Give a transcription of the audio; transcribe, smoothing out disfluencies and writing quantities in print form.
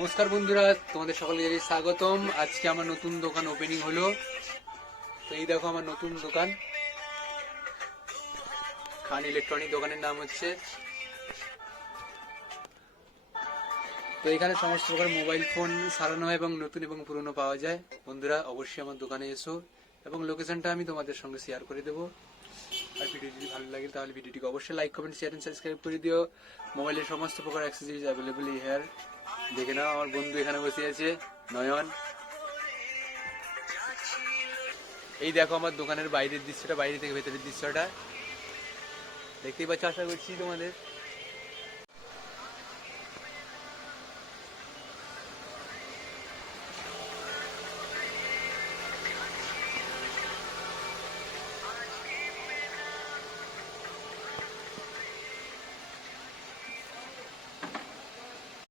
নমস্কার বন্ধুরা, তোমাদের সকলকে জানাই স্বাগতম। আজকে আমার নতুন দোকান ওপেনিং হলো। তো এই দেখো আমার নতুন দোকান, খান ইলেকট্রনিক। দোকানের নাম হচ্ছে। তো এখানে সমস্ত প্রকার মোবাইল ফোন সারানো হয় এবং নতুন এবং পুরনো পাওয়া যায়। বন্ধুরা অবশ্যই আমার দোকানে এসো এবং লোকেশনটা আমি তোমাদের সঙ্গে শেয়ার করে দেবো। আর ভিডিও যদি ভালো লাগে তাহলে ভিডিওটিকে অবশ্যই like, comment, share and subscribe করে দিও। মোবাইলের সমস্ত প্রকার অ্যাক্সেসরিজ অ্যাভেলেবল হিয়ার। দেখে নাও, আমার বন্ধু এখানে বসে আছে, নয়ন। এই দেখো আমার দোকানের বাইরের দৃশ্যটা, বাইরে থেকে ভেতরের দৃশ্যটা দেখতেই পাচ্ছ, আশা করছি তোমাদের